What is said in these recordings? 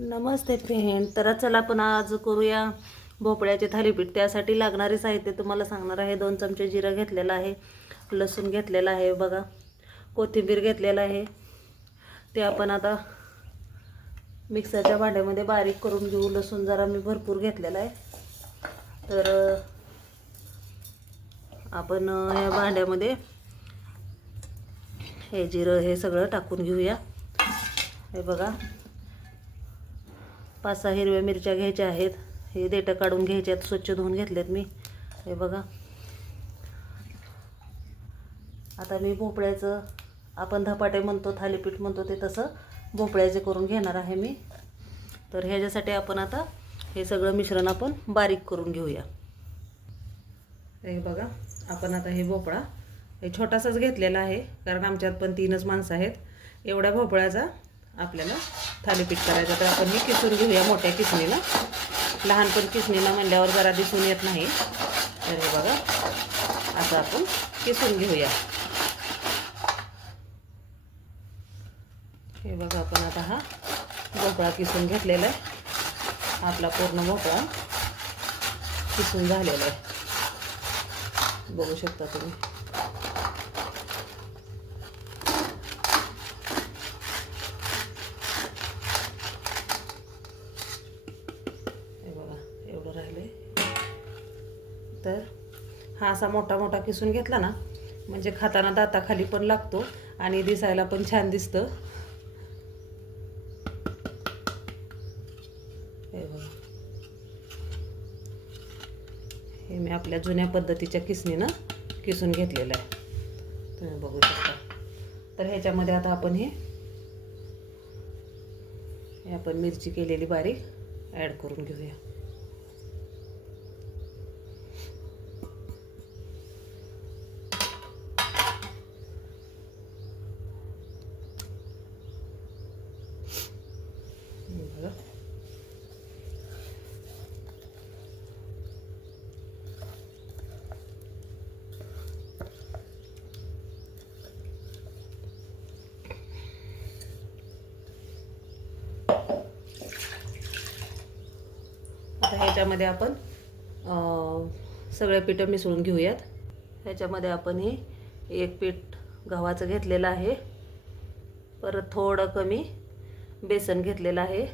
नमस्ते friend. तर चला आपण आज करूया भोपळ्याचे थालीपीठ. त्यासाठी लागणारे साहित्य तुम्हाला सांगणार आहे. 2 चमचे जिरं घेतलेलं आहे, लसूण घेतलेला आहे बघा, कोथिंबीर घेतलेला आहे. ते आपण आता मिक्सरच्या भांड्यामध्ये बारीक करून घेऊ. लसूण जरा मी भरपूर घेतलेला आहे. तर आपण या भांड्यामध्ये हे जिरं हे सगळं टाकून घेऊया. हे बघा, 5-6 हिरव्या मिरच्या घ्यायच्या आहेत. हे देठं काढून घ्यायचे आहेत, स्वच्छ धुवून घेतलेत मी. हे बघा, आता मी भोपळ्याचं, आपण धपाटे म्हणतो, थालीपीठ म्हणतो, ते तसं भोपळ्याचे करून घेणार आहे मी. तर ह्याच्यासाठी आपण आता हे सगळं मिश्रण आपण बारीक करून घेऊया. हे बघा, आपण आता हे भोपळा हे छोटासाच घेतलेला आहे, कारण आमच्यात पण 3च माणसं आहेत. एवढ्या भोपळ्याचा आपल्याला थालीपीठ करायचं. तर आपण हे किसून घेऊया मोठ्या किसणीला. लहानपण किसणीला म्हणल्यावर जरा दिसून येत नाही. तर हे बघा, असं आपण किसून घेऊया. हे बघा, आपण आता हा भोपळा किसून घेतलेला आहे. आपला पूर्ण भोपळा किसून झालेला आहे, बघू शकता तुम्ही. तर हा असा मोठा मोठा किसून घेतला ना, म्हणजे खाताना दाताखाली पण लागतो आणि दिसायला पण छान दिसतं. हे बघा, हे मी आपल्या जुन्या पद्धतीच्या किसणीनं किसून घेतलेलं आहे, तुम्ही बघू शकता. तर ह्याच्यामध्ये आता आपण हे आपण मिरची केलेली बारीक ॲड करून घेऊया. आता ह्याच्यामध्ये आपण सगळे पीठं मिसळून घेऊयात. ह्याच्यामध्ये आपण हे एक पीठ गव्हाचं घेतलेलं आहे, परत थोडं कमी बेसन घेतलेलं आहे.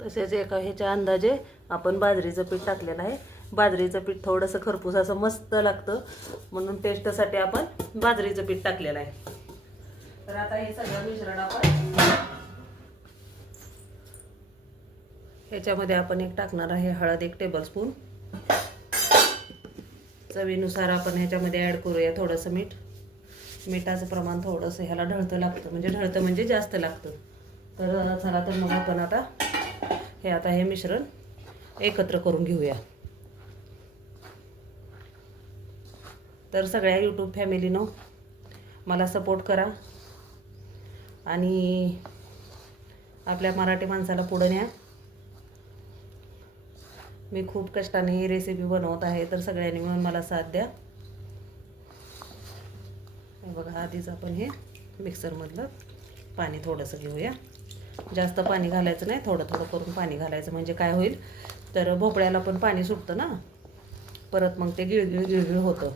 तसेच एका ह्याच्या अंदाजे आपण बाजरीचं पीठ टाकलेलं आहे. बाजरीचं पीठ थोडंसं खरपूस असं मस्त लागतं, म्हणून टेस्टसाठी आपण बाजरीचं पीठ टाकलेलं आहे. तर आता हे सगळं मिश्रण आपण ह्याच्यामध्ये आपण एक टाकणार आहे हळद, 1 टेबलस्पून. चवीनुसार आपण ह्याच्यामध्ये ॲड करूया थोडंसं मीठ. मिठाचं प्रमाण थोडंसं ह्याला ढळतं लागतं, म्हणजे ढळतं म्हणजे जास्त लागतं. तर चला, तर मग आपण आता हे मिश्रण एकत्र करून घेऊया. तर सगळ्या यूट्यूब फॅमिलीनं मला सपोर्ट करा आणि आपल्या मराठी माणसाला पुढं न्या. मी खूप कष्टाने ही रेसिपी बनवत आहे, तर सगळ्यांनी मिळून मला साथ द्या. बघा, आधीच आपण हे मिक्सरमधलं पाणी थोडंसं घेऊया. जास्त पाणी घालायचं नाही, थोडं थोडं करून पाणी घालायचं. म्हणजे काय होईल, तर भोपळ्याला पण पाणी सुटतं ना, परत मग ते गिळगिळ होतं.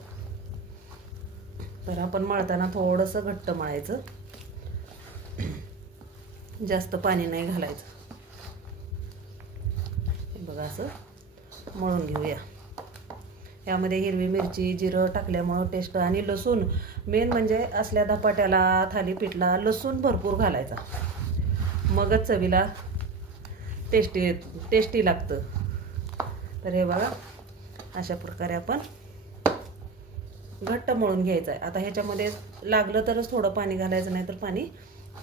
तर आपण मळताना थोडंसं घट्ट मळायचं, जास्त पाणी नाही घालायचं. हे बघा, असं मळून घेऊया. यामध्ये हिरवी मिरची, जिरं टाकल्यामुळं टेस्ट, आणि लसूण मेन म्हणजे असल्या धपाट्याला, थालीपीठला लसूण भरपूर घालायचा, मगच चवीला टेस्टी लागतं. तर हे बघा, अशा प्रकारे आपण घट्ट मळून घ्यायचं आहे. आता ह्याच्यामध्ये लागलं तरच थोडं पाणी घालायचं, नाही तर पाणी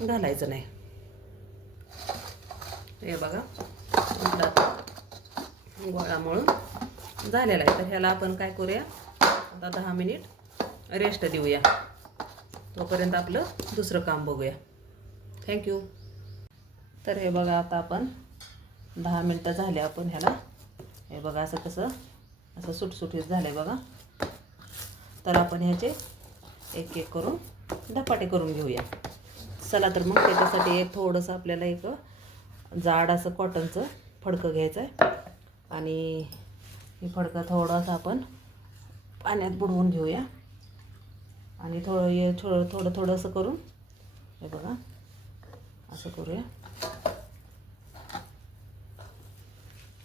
घालायचं नाही. हे बघा, गोळा मळून झालेला आहे. तर ह्याला आपण काय करूया, आता 10 मिनिट रेस्ट देऊया. तोपर्यंत आपलं दुसरं काम बघूया. थँक्यू. तर हे बघा, आता आपण 10 मिनटं झाले आपण ह्याला. हे बघा, असं कसं असं सुटसुटीत झालं आहे बघा. तर आपण ह्याचे एक एक करून धपाटे करून घेऊया. चला, तर मग त्याच्यासाठी एक थोडंसं आपल्याला एक जाड असं कॉटनचं फडकं घ्यायचं आहे आणि हे फडकं थोडंसं आपण पाण्यात बुडवून घेऊया आणि थोडं असं करून हे बघा असं करूया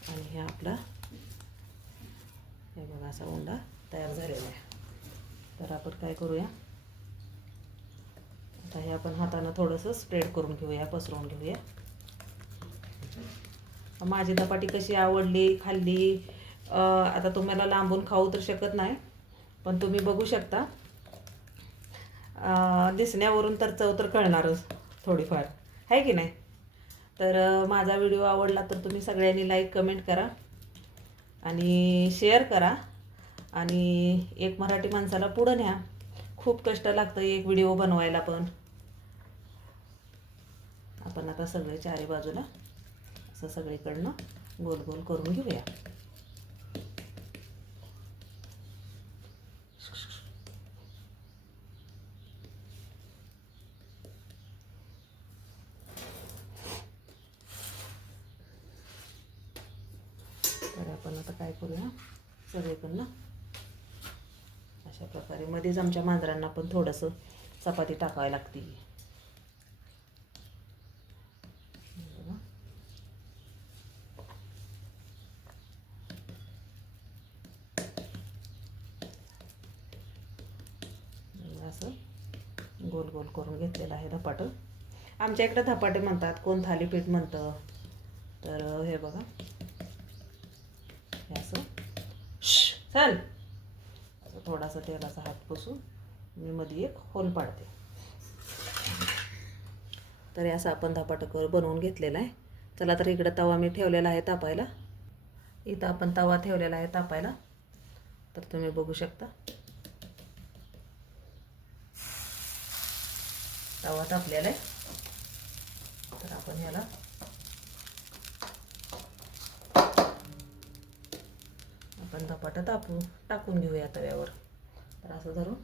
आणि हे आपला हे बघा असा उंडा तयार झालेला आहे. तर आपण काय करूया आता हे आपण हातानं थोडंसं स्प्रेड करून घेऊया, पसरवून घेऊया. माझी धपाटी कशी आवडली, खाल्ली, आता तुम्हाला लांबून खाऊ तर शकत नाही, पण तुम्ही बघू शकता. दिसण्यावरून तर चव तर कळणारच थोडीफार, आहे की नाही. तर माझा व्हिडिओ आवडला तर तुम्ही सगळ्यांनी लाईक कमेंट करा आणि शेअर करा आणि एक मराठी माणसाला पुढं न्या. खूप कष्ट लागतं एक व्हिडिओ बनवायला. पण आपण आता सगळे चारी बाजूला असं सगळीकडनं गोल गोल करून घेऊया. तर आपण आता काय करूया सगळीकडनं अशा प्रकारे. मध्येच आमच्या मांजरांना पण थोडंसं चपाती टाकावी लागते. असं गोल गोल करून घेतलेलं आहे धपाटं. आमच्या इकडे धपाटे म्हणतात, कोण थालीपीठ म्हणतं. तर हे बघा हे असं चल असं थोडासा तेलाचा हात पुसून मी मध्ये एक होल पाडते. तर असं आपण धपाटं बनवून घेतलेलं आहे. चला तर इकडं तवा मी ठेवलेला आहे तापायला. इथं आपण तवा ठेवलेला आहे तापायला. तर तुम्ही बघू शकता तवा तापलेला आहे. तर आपण ह्याला आपण धपाटं टाकून घेऊया तव्यावर. तर असं धरून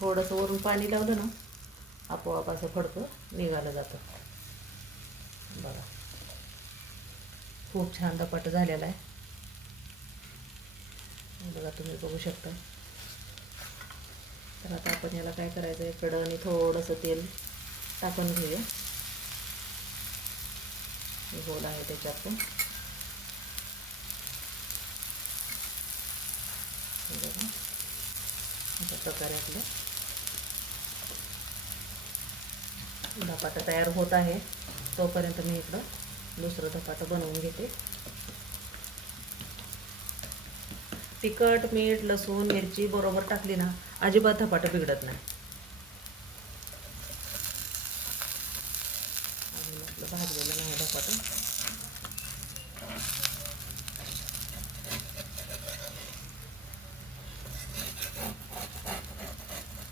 थोडंसं वरून पाणी लावलं ना आपोआप असं फडकं निघालं जातं. बघा खूप छान धपाटं झालेला आहे. बघा तुम्ही बघू शकता. तर आता आपण याला काय करायचं आहे, कढईने थोडंसं तेल टाकून घेऊया. गोल आहे त्याच्यात पण बघा अशा प्रकारे आपलं धपाटं तयार होत आहे. तोपर्यंत मी इकडं दुसरं धपाटं बनवून घेते. तिखट, मीठ, लसूण, मिरची बरोबर टाकली ना अजिबात धपाटं बिघडत नाही. अजून आपलं भाजलेलं नाही धपाटं.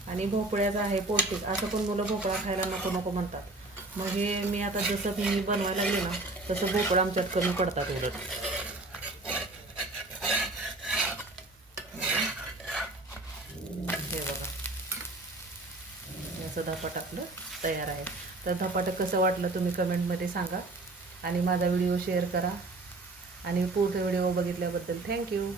आणि भोपळ्याचं आहे पौष्टिक, असं पण मुलं भोपळा खायला नको नको म्हणतात. मग हे मी आता जसं मी बनवायला लागले ना तसं भोपळा आमच्यात कमी पडतात उलट. हे बघा असं धपाटं आपलं तयार आहे. तर धपाटं कसं वाटलं तुम्ही कमेंटमध्ये सांगा आणि माझा व्हिडिओ शेअर करा आणि पुढचा व्हिडिओ बघितल्याबद्दल थँक्यू.